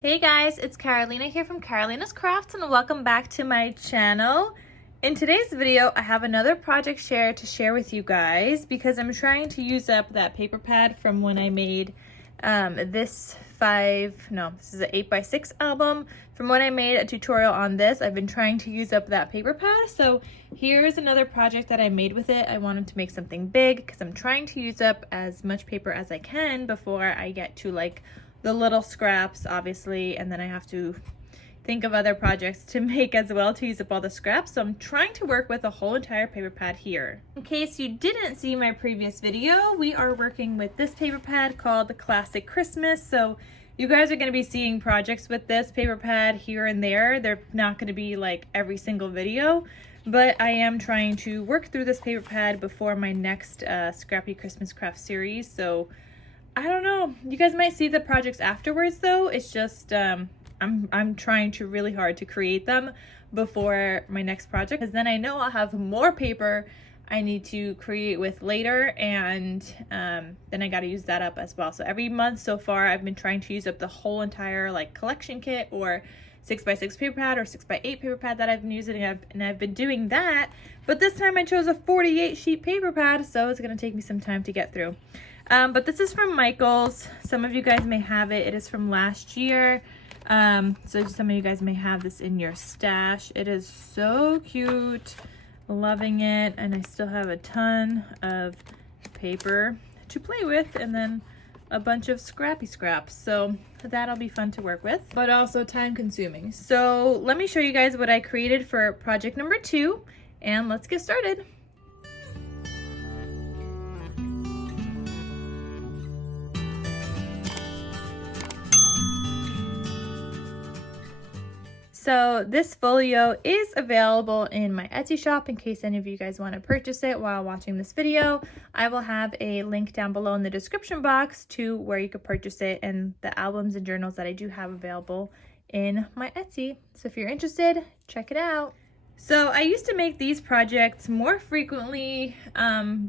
Hey guys, it's Carolina here from KarolinasKrafts and welcome back to my channel. In today's video, I have another project to share with you guys because I'm trying to use up that paper pad from when I made this is an 8x6 album. From when I made a tutorial on this, I've been trying to use up that paper pad. So here's another project that I made with it. I wanted to make something big because I'm trying to use up as much paper as I can before I get to like the little scraps, obviously, and then I have to think of other projects to make as well to use up all the scraps. So I'm trying to work with a whole entire paper pad here. In case you didn't see my previous video, we are working with this paper pad called the Classic Christmas. So you guys are going to be seeing projects with this paper pad here and there. They're not going to be like every single video, but I am trying to work through this paper pad before my next Scrappy Christmas Craft series. So I don't know. You guys might see the projects afterwards though. It's just I'm trying to really hard to create them before my next project, because then I know I'll have more paper I need to create with later, and then I got to use that up as well. So every month so far I've been trying to use up the whole entire like collection kit or 6x6 paper pad or 6x8 paper pad that I've been using, and I've been doing that, but this time I chose a 48 sheet paper pad, so it's going to take me some time to get through. But this is from Michael's. Some of you guys may have it. It is from last year. So some of you guys may have this in your stash. It is so cute. Loving it. And I still have a ton of paper to play with, and then a bunch of scrappy scraps. So that'll be fun to work with, but also time consuming. So let me show you guys what I created for project number 2, and let's get started. So this folio is available in my Etsy shop in case any of you guys want to purchase it while watching this video. I will have a link down below in the description box to where you could purchase it and the albums and journals that I do have available in my Etsy. So if you're interested, check it out. So I used to make these projects more frequently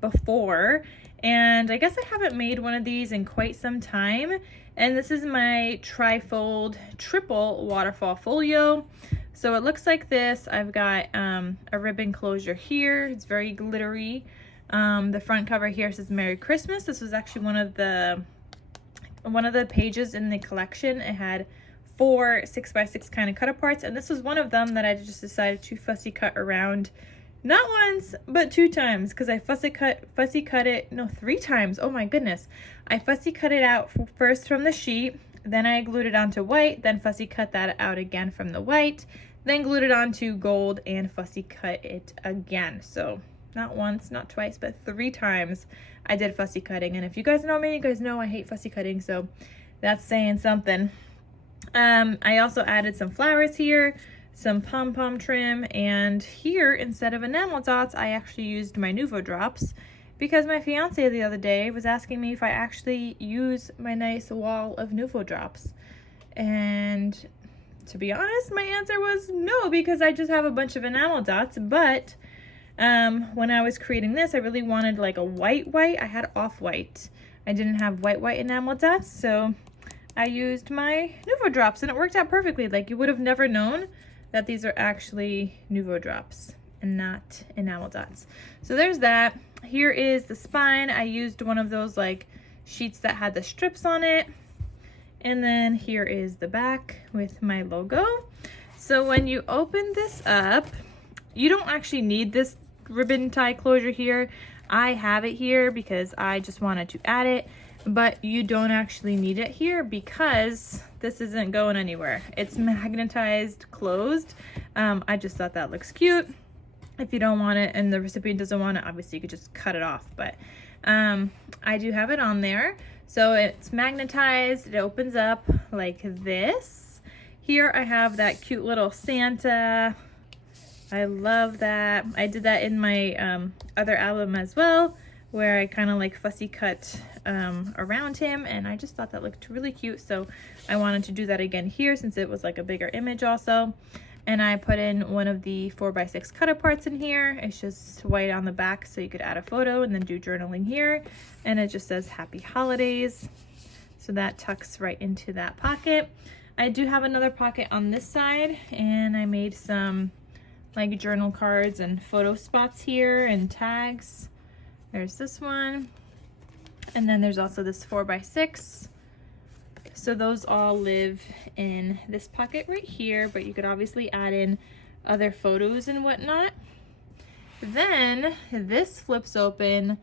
before, and I guess I haven't made one of these in quite some time. And this is my Trifold Triple Waterfall Folio. So it looks like this. I've got a ribbon closure here. It's very glittery. The front cover here says Merry Christmas. This was actually one of the pages in the collection. It had 4 6x6 kind of cut aparts, and this was one of them that I just decided to fussy cut around. Not once, but 2 times, because I fussy cut it, no, 3 times. Oh my goodness. I fussy cut it out first from the sheet, then I glued it onto white, then fussy cut that out again from the white, then glued it onto gold and fussy cut it again. So not once, not twice, but 3 times I did fussy cutting. And if you guys know me, you guys know I hate fussy cutting, so that's saying something. I also added some flowers here, some pom-pom trim, and here instead of enamel dots I actually used my Nuvo drops, because my fiance the other day was asking me if I actually use my nice wall of Nuvo drops, and to be honest my answer was no, because I just have a bunch of enamel dots. But when I was creating this, I really wanted like a white. I had off-white. I didn't have white enamel dots, so I used my Nuvo drops, and it worked out perfectly. Like, you would have never known that these are actually Nuvo drops and not enamel dots. So there's that. Here is the spine. I used one of those like sheets that had the strips on it. And then here is the back with my logo. So when you open this up, you don't actually need this ribbon tie closure here. I have it here because I just wanted to add it, but you don't actually need it here because this isn't going anywhere. It's magnetized closed. I just thought that looks cute. If you don't want it and the recipient doesn't want it, obviously you could just cut it off, but I do have it on there. So it's magnetized. It opens up like this. Here I have that cute little Santa. I love that. I did that in my other album as well, where I kind of like fussy cut around him, and I just thought that looked really cute, so I wanted to do that again here since it was like a bigger image also. And I put in one of the 4x6 cut aparts in here. It's just white on the back, so you could add a photo and then do journaling here, and it just says Happy Holidays. So that tucks right into that pocket. I do have another pocket on this side, and I made some like journal cards and photo spots here and tags. There's this one, and then there's also this 4x6. So those all live in this pocket right here, but you could obviously add in other photos and whatnot. Then this flips open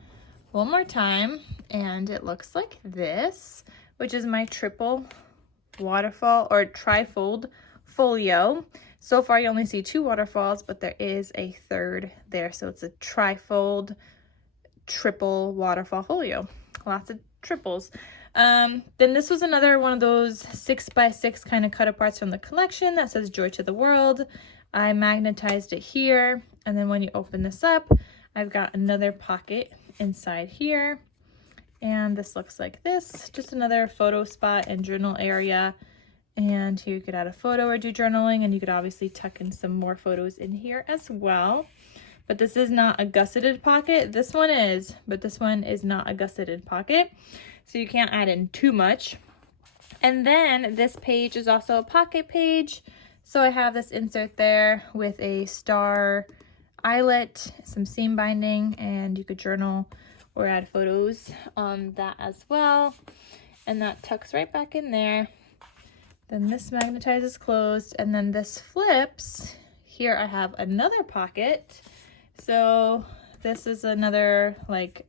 one more time, and it looks like this, which is my triple waterfall or trifold folio. So far you only see 2 waterfalls, but there is a third there, so it's a trifold triple waterfall folio. Lots of triples. Then this was another one of those 6x6 kind of cut aparts from the collection that says Joy to the World. I magnetized it here, and then when you open this up, I've got another pocket inside here, and this looks like this, just another photo spot and journal area. And you could add a photo or do journaling, and you could obviously tuck in some more photos in here as well. But this is not a gusseted pocket. This one is, but this one is not a gusseted pocket, so you can't add in too much. And then this page is also a pocket page, so I have this insert there with a star eyelet, some seam binding, and you could journal or add photos on that as well. And that tucks right back in there. Then this magnetizes closed, and then this flips. Here I have another pocket. So this is another like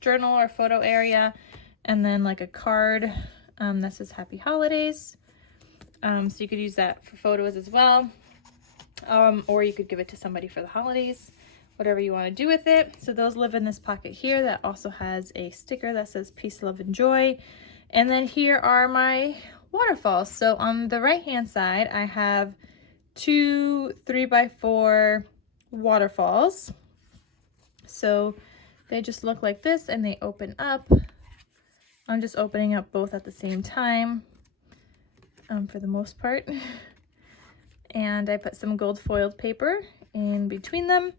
journal or photo area, and then like a card that says Happy Holidays. So you could use that for photos as well, or you could give it to somebody for the holidays, whatever you want to do with it. So those live in this pocket here that also has a sticker that says Peace, Love, and Joy. And then here are my waterfalls. So on the right hand side, I have 2 3x4 waterfalls. So they just look like this, and they open up. I'm just opening up both at the same time for the most part. And I put some gold foiled paper in between them.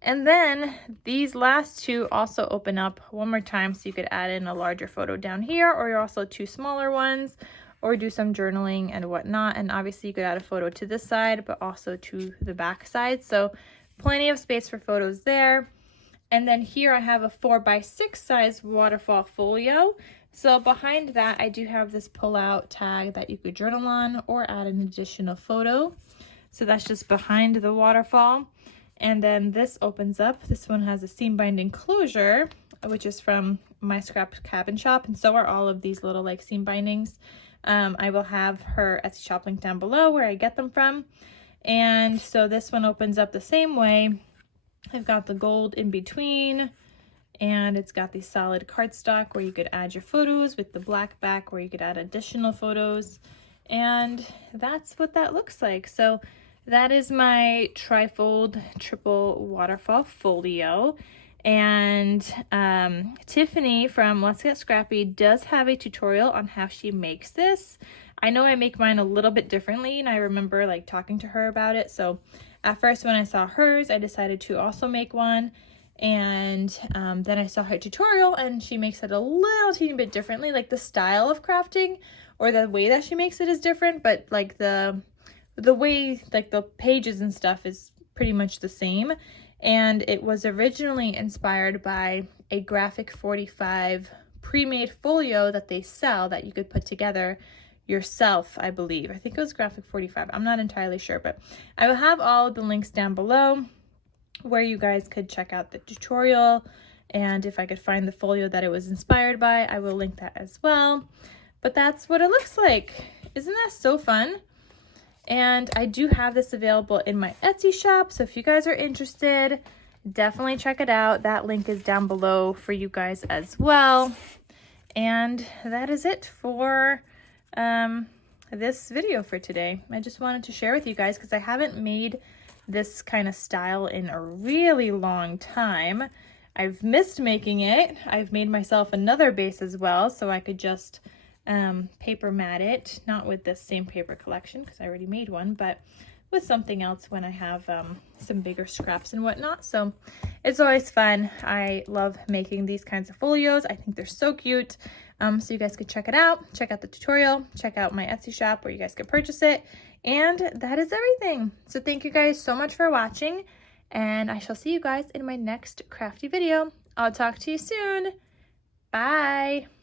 And then these last 2 also open up one more time, so you could add in a larger photo down here, or you're also 2 smaller ones, or do some journaling and whatnot. And obviously you could add a photo to this side, but also to the back side. So plenty of space for photos there. And then here I have a 4x6 size waterfall folio. So behind that, I do have this pull-out tag that you could journal on or add an additional photo. So that's just behind the waterfall. And then this opens up. This one has a seam binding closure, which is from my scrap cabin shop, and so are all of these little like seam bindings. I will have her Etsy shop link down below where I get them from. And so this one opens up the same way. I've got the gold in between, and it's got the solid cardstock where you could add your photos with the black back where you could add additional photos. And that's what that looks like. So that is my trifold triple waterfall folio. And Tiffany from Let's Get Scrappy does have a tutorial on how she makes this. I know I make mine a little bit differently, and I remember like talking to her about it. So at first when I saw hers, I decided to also make one. And then I saw her tutorial, and she makes it a little teeny bit differently. Like the style of crafting or the way that she makes it is different, but like the way like the pages and stuff is pretty much the same. And it was originally inspired by a Graphic 45 pre-made folio that they sell that you could put together yourself, I believe. I think it was Graphic 45. I'm not entirely sure, but I will have all of the links down below where you guys could check out the tutorial. And if I could find the folio that it was inspired by, I will link that as well. But that's what it looks like. Isn't that so fun? And I do have this available in my Etsy shop, so if you guys are interested, definitely check it out. That link is down below for you guys as well. And that is it for this video for today. I just wanted to share with you guys because I haven't made this kind of style in a really long time. I've missed making it. I've made myself another base as well, so I could just paper mat it, not with this same paper collection because I already made one, but with something else when I have some bigger scraps and whatnot. So it's always fun. I love making these kinds of folios. I think they're so cute. So you guys could check it out. Check out the tutorial. Check out my Etsy shop where you guys could purchase it. And that is everything. So thank you guys so much for watching. And I shall see you guys in my next crafty video. I'll talk to you soon. Bye.